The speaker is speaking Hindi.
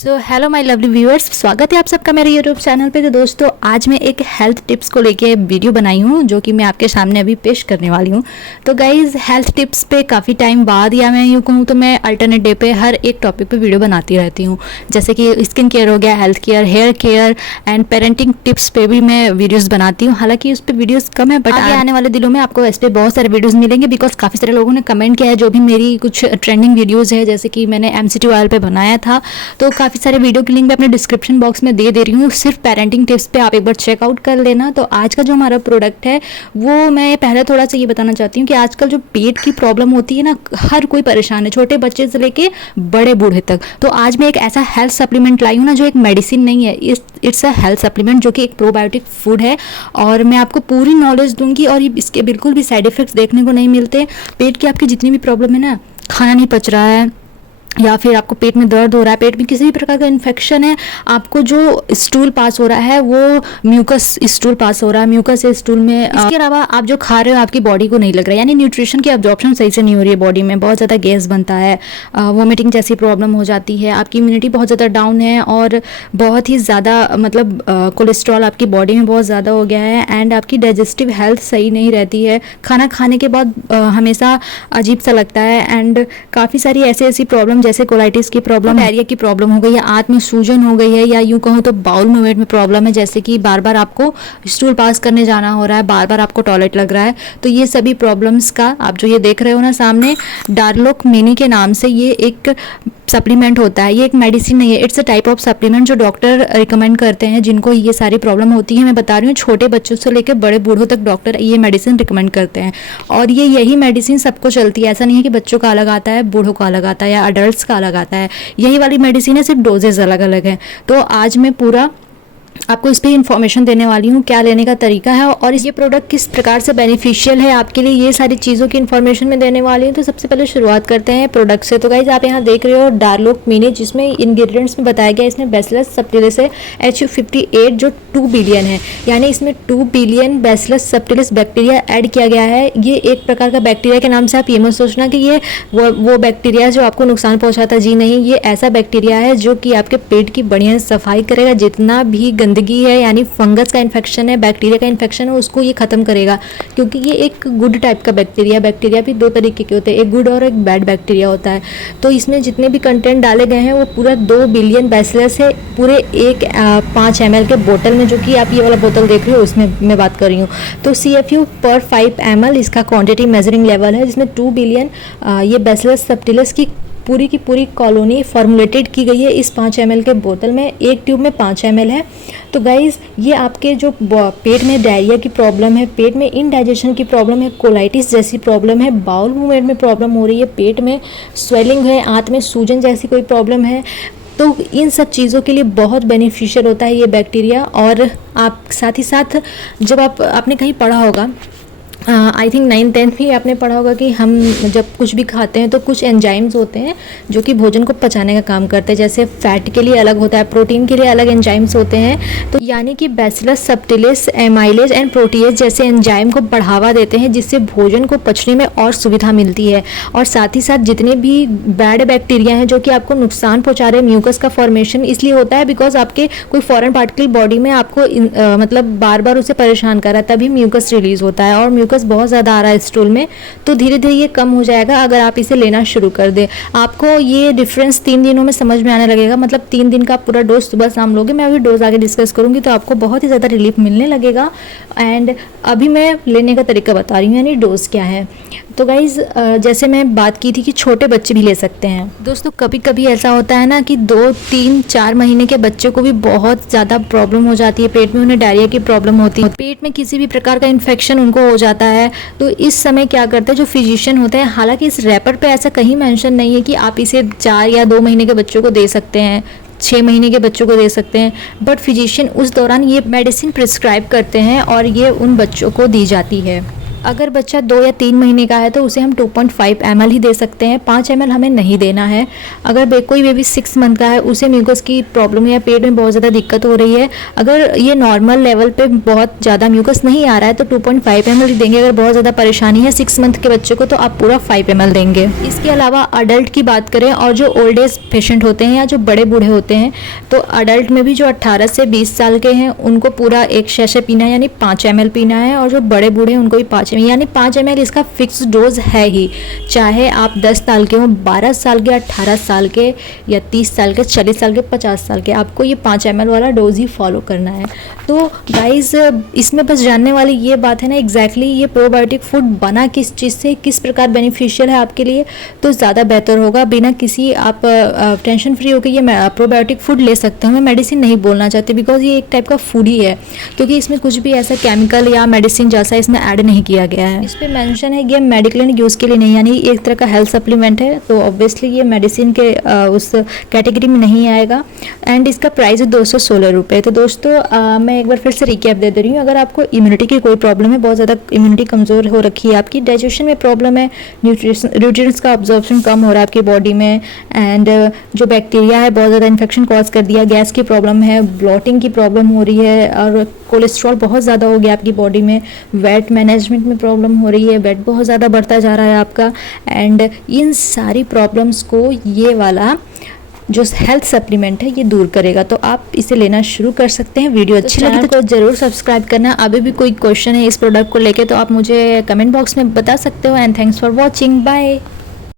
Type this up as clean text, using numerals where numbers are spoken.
So hello my lovely viewers, स्वागत है आप सबका मेरे यूट्यूब चैनल पे। तो दोस्तों, आज मैं एक हेल्थ टिप्स को लेके वीडियो बनाई हूँ जो कि मैं आपके सामने अभी पेश करने वाली हूँ। तो गाइज़, हेल्थ टिप्स पे काफ़ी टाइम बाद, या मैं यूँ कहूँ तो मैं अल्टरनेट डे पे हर एक टॉपिक पे वीडियो बनाती रहती हूँ। जैसे कि स्किन केयर हो गया, health care, hair care and parenting tips पे भी मैं वीडियोज़ बनाती हूँ। हालाँकि उस पर वीडियोज़ कम है, बट आगे आने वाले दिनों में आपको इस पर बहुत सारे वीडियोज़ मिलेंगे, बिकॉज काफ़ी सारे लोगों ने कमेंट किया है। जो भी मेरी कुछ ट्रेंडिंग वीडियोज़ है, जैसे कि मैंने MCT ऑयल पे बनाया था, तो काफ़ी सारे वीडियो की लिंक मैं अपने डिस्क्रिप्शन बॉक्स में दे रही हूँ। सिर्फ पेरेंटिंग टिप्स पे आप एक बार चेकआउट कर लेना। तो आज का जो हमारा प्रोडक्ट है वो मैं पहले थोड़ा सा ये बताना चाहती हूँ कि आजकल जो पेट की प्रॉब्लम होती है ना, हर कोई परेशान है, छोटे बच्चे से लेके बड़े बूढ़े तक। तो आज मैं एक ऐसा हेल्थ सप्लीमेंट लाई हूँ ना, जो एक मेडिसिन नहीं है, इट्स अ हेल्थ सप्लीमेंट, जो कि एक प्रोबायोटिक फूड है। और मैं आपको पूरी नॉलेज दूंगी, और इसके बिल्कुल भी साइड इफेक्ट्स देखने को नहीं मिलते। पेट की आपकी जितनी भी प्रॉब्लम है ना, खाना नहीं पच रहा है, या फिर आपको पेट में दर्द हो रहा है, पेट में किसी भी प्रकार का इन्फेक्शन है, आपको जो स्टूल पास हो रहा है वो म्यूकस स्टूल पास हो रहा है, म्यूकस है स्टूल में। इसके अलावा आप जो खा रहे हो आपकी बॉडी को नहीं लग रहा है, यानी न्यूट्रिशन की एब्जॉर्प्शन सही से नहीं हो रही है बॉडी में, बहुत ज़्यादा गैस बनता है, वोमिटिंग जैसी प्रॉब्लम हो जाती है, आपकी इम्यूनिटी बहुत ज़्यादा डाउन है, और बहुत ही ज़्यादा मतलब कोलेस्ट्रॉल आपकी बॉडी में बहुत ज़्यादा हो गया है, एंड आपकी डाइजेस्टिव हेल्थ सही नहीं रहती है। खाना खाने के बाद हमेशा अजीब सा लगता है, एंड काफ़ी सारी ऐसी प्रॉब्लम जैसे कोलाइटिस की प्रॉब्लम, डायरिया की प्रॉब्लम हो गई है, आंत में सूजन हो गई है, या यूं कहूँ तो बाउल मूवमेंट में प्रॉब्लम है, जैसे कि बार बार आपको स्टूल पास करने जाना हो रहा है, बार बार आपको टॉयलेट लग रहा है। तो ये सभी प्रॉब्लम्स का आप जो ये देख रहे हो ना सामने, डार्लोक मिनी के नाम से ये एक सप्लीमेंट होता है। ये एक मेडिसिन नहीं है, it's a type of supplement जो डॉक्टर रिकमेंड करते हैं जिनको ये सारी प्रॉब्लम होती है। मैं बता रही हूँ, छोटे बच्चों से लेकर बड़े बूढ़ों तक डॉक्टर ये मेडिसिन रिकमेंड करते हैं, और यही मेडिसिन सबको चलती है। ऐसा नहीं है कि बच्चों का अलग आता है, बूढ़ों का अलग आता है, या अडल्ट का अलग आता है। यही वाली मेडिसिन है, सिर्फ डोजेज अलग अलग हैं। तो आज मैं पूरा आपको इस पर इन्फॉर्मेशन देने वाली हूँ, क्या लेने का तरीका है, और ये प्रोडक्ट किस प्रकार से बेनिफिशियल है आपके लिए, ये सारी चीज़ों की इन्फॉर्मेशन मैं देने वाली हूँ। तो सबसे पहले शुरुआत करते हैं प्रोडक्ट से। तो गाइज, आप यहाँ देख रहे हो डार्लोक मिनी, जिसमें इंग्रेडिएंट्स में बताया गया इसमें बैसिलस सबटिलिस है H58 जो 2 बिलियन है, यानी इसमें 2 billion bacillus subtilis bacteria add किया गया है। ये एक प्रकार का बैक्टीरिया के नाम से आप ये मत सोचना कि ये वो बैक्टीरिया जो आपको नुकसान पहुँचाता, जी नहीं, ये ऐसा बैक्टीरिया है जो कि आपके पेट की बढ़िया सफाई करेगा। जितना भी गंदगी है, यानी फंगस का इन्फेक्शन है, बैक्टीरिया का इन्फेक्शन है, उसको ये खत्म करेगा। क्योंकि ये एक गुड टाइप का बैक्टीरिया भी 2 तरीके के होते हैं, एक गुड और एक बैड बैक्टीरिया होता है। तो इसमें जितने भी कंटेंट डाले गए हैं वो पूरा 2 बिलियन बैसिलस है, पूरे एक 5 ml के बोतल में, जो कि आप ये वाला बोतल देख रहे हो उसमें मैं बात कर रही हूँ। तो CFU पर 5 ml इसका क्वांटिटी मेजरिंग लेवल है, जिसमें 2 बिलियन ये बैसिलस सबटिलिस की पूरी कॉलोनी फॉर्मुलेटेड की गई है इस 5 ml के बोतल में। एक ट्यूब में 5 ml है। तो गाइज़, ये आपके जो पेट में डायरिया की प्रॉब्लम है, पेट में इनडाइजेशन की प्रॉब्लम है, कोलाइटिस जैसी प्रॉब्लम है, बाउल मूवमेंट में प्रॉब्लम हो रही है, पेट में स्वेलिंग है, आंत में सूजन जैसी कोई प्रॉब्लम है, तो इन सब चीज़ों के लिए बहुत बेनिफिशियल होता है ये बैक्टीरिया। और आप साथ ही साथ जब आपने कहीं पढ़ा होगा, आई थिंक 9th-10th में आपने पढ़ा होगा कि हम जब कुछ भी खाते हैं तो कुछ एंजाइम्स होते हैं जो कि भोजन को पचाने का काम करते हैं। जैसे फैट के लिए अलग होता है, प्रोटीन के लिए अलग एंजाइम्स होते हैं। तो यानी कि bacillus subtilis amylase and protease जैसे एंजाइम को बढ़ावा देते हैं, जिससे भोजन को पचने में और सुविधा मिलती है। और साथ ही साथ जितने भी बैड बैक्टीरिया हैं जो कि आपको नुकसान पहुँचा रहे हैं, म्यूकस का फॉर्मेशन इसलिए होता है बिकॉज आपके कोई फॉरेन पार्टिकल बॉडी में आपको मतलब बार बार उसे परेशान कर रहा है, तभी म्यूकस रिलीज होता है। और म्यूकस बहुत ज़्यादा आ रहा है स्टूल में, तो धीरे धीरे ये कम हो जाएगा अगर आप इसे लेना शुरू कर दें। आपको ये डिफरेंस 3 दिनों में समझ में आने लगेगा, मतलब 3 दिन का पूरा डोज सुबह शाम लोगे। मैं अभी डोज आगे डिस्कस करूंगी, तो आपको बहुत ही ज़्यादा रिलीफ मिलने लगेगा। एंड अभी मैं लेने का तरीका बता रही हूँ, यानी डोज क्या है। तो गाइज़, जैसे मैं बात की थी कि छोटे बच्चे भी ले सकते हैं। दोस्तों, कभी कभी ऐसा होता है ना कि 2, 3, 4 महीने के बच्चे को भी बहुत ज़्यादा प्रॉब्लम हो जाती है पेट में, उन्हें डायरिया की प्रॉब्लम होती है, पेट में किसी भी प्रकार का इन्फेक्शन उनको हो जाता है। तो इस समय क्या करते हैं जो फिजिशियन होते हैं, हालांकि इस रैपर पे ऐसा कहीं मेंशन नहीं है कि आप इसे 4 या 2 महीने के बच्चों को दे सकते हैं, 6 महीने के बच्चों को दे सकते हैं, बट फिजिशियन उस दौरान ये मेडिसिन प्रिस्क्राइब करते हैं और ये उन बच्चों को दी जाती है। अगर बच्चा 2 या 3 महीने का है तो उसे हम 2.5 ml ही दे सकते हैं, 5 ml हमें नहीं देना है। अगर कोई बेबी 6 मंथ का है, उसे म्यूकस की प्रॉब्लम या पेट में बहुत ज़्यादा दिक्कत हो रही है, अगर ये नॉर्मल लेवल पे बहुत ज़्यादा म्यूकस नहीं आ रहा है तो 2.5 ml ही देंगे। अगर बहुत ज़्यादा परेशानी है 6 मंथ के बच्चे को तो आप पूरा 5 ml देंगे। इसके अलावा अडल्ट की बात करें और जो ओल्ड एज पेशेंट होते हैं या जो बड़े बूढ़े होते हैं, तो अडल्ट में भी जो 18 से 20 साल के हैं उनको पूरा एक शैशे पीना है, यानी 5 ml पीना है, और जो बड़े बूढ़े हैं उनको भी 5 ml, यानी 5 ml इसका फिक्स डोज है ही। चाहे आप 10 साल के हों, 12 साल के, 18 साल के या 30 साल के, 40 साल के, 50 साल के, आपको ये 5 ml वाला डोज ही फॉलो करना है। तो गाइज इसमें बस जानने वाली ये बात है ना, एग्जैक्टली ये प्रोबायोटिक फूड बना किस चीज़ से, किस प्रकार बेनिफिशियल है आपके लिए, तो ज़्यादा बेहतर होगा। बिना किसी आप टेंशन फ्री होकर ये प्रोबायोटिक फूड ले सकते हो। मैं मेडिसिन नहीं बोलना चाहती बिकॉज ये एक टाइप का फूड ही है, क्योंकि इसमें कुछ भी ऐसा केमिकल या मेडिसिन जैसा इसमें ऐड नहीं किया गया है। इस पे मेंशन है कि ये मेडिकल यूज़ के लिए नहीं, यानी एक तरह का हेल्थ सप्लीमेंट है, तो ऑब्वियसली ये मेडिसिन के उस कैटेगरी में नहीं आएगा। एंड इसका प्राइस है 216 रुपये। तो दोस्तों मैं एक बार फिर से रिकैप दे दे रही हूँ। अगर आपको इम्यूनिटी की कोई प्रॉब्लम है, बहुत ज़्यादा इम्यूनिटी कमज़ोर हो रखी है, आपकी डाइजेशन में प्रॉब्लम है, न्यूट्रिएंट्स का अब्जॉर्प्शन कम हो रहा है आपकी बॉडी में, एंड जो बैक्टीरिया है बहुत ज़्यादा इन्फेक्शन कॉज कर दिया, गैस की प्रॉब्लम है, ब्लॉटिंग की प्रॉब्लम हो रही है, और कोलेस्ट्रॉल बहुत ज़्यादा हो गया आपकी बॉडी में, वेट मैनेजमेंट में प्रॉब्लम हो रही है, वेट बहुत ज़्यादा बढ़ता जा रहा है आपका, एंड इन सारी प्रॉब्लम्स को ये वाला जो हेल्थ सप्लीमेंट है ये दूर करेगा। तो आप इसे लेना शुरू कर सकते हैं। वीडियो अच्छी लगी तो ज़रूर सब्सक्राइब करना। अभी भी कोई क्वेश्चन है इस प्रोडक्ट को लेके तो आप मुझे कमेंट बॉक्स में बता सकते हो। And thanks for watching, bye.